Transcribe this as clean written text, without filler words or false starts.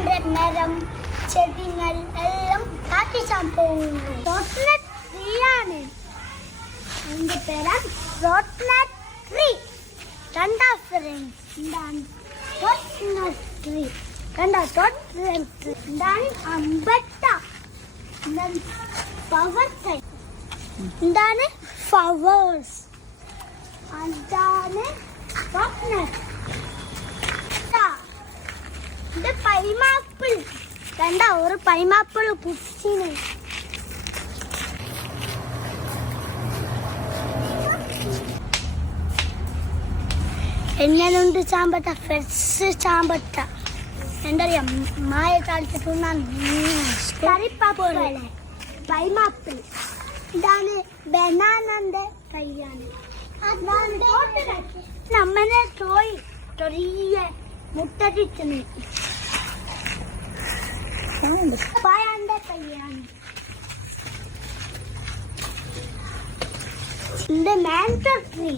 നമ്മുടെ മരം ചെടികൾ എല്ലാം കാട്ടിച്ചാൻ പോകുന്നു. റോട്ട്നട്ട് ട്രീ ആണ്. അതിന്റെ പേരാണ് റോട്ട്നട്ട് ട്രീ. രണ്ടാം ഫ്രണ്ട്സ് എന്താണ് റോട്ട്നട്ട് ട്രീ. രണ്ടാം ഫ്രണ്ട്സ് എന്താണ് അമ്പട്ട. എന്താണ് പവർ സൈൻ. എന്താണ് ഫ്ലവേഴ്സ്. അതാണ് റോട്ട്നട്ട്. ഇത് പൈനാപ്പിൾ. കണ്ട ഒരു പൈനാപ്പിൾ പുച്ചിന്. എങ്ങനെയുണ്ട് ചാമ്പട്ട? ഫ്രഷ് ചാമ്പട്ട. എന്തറിയാം മായ താഴ്ത്തിട്ടുണ്ടാണ് പൈനാപ്പിൾ. ഇതാണ് ബനാനന്റെ കൈയാണ്. നമ്മനെ ചെറിയ മുട്ടടിച്ചു പഴന്റെ കൈയാണ്. ഇത് മാൻഗോ ട്രീ.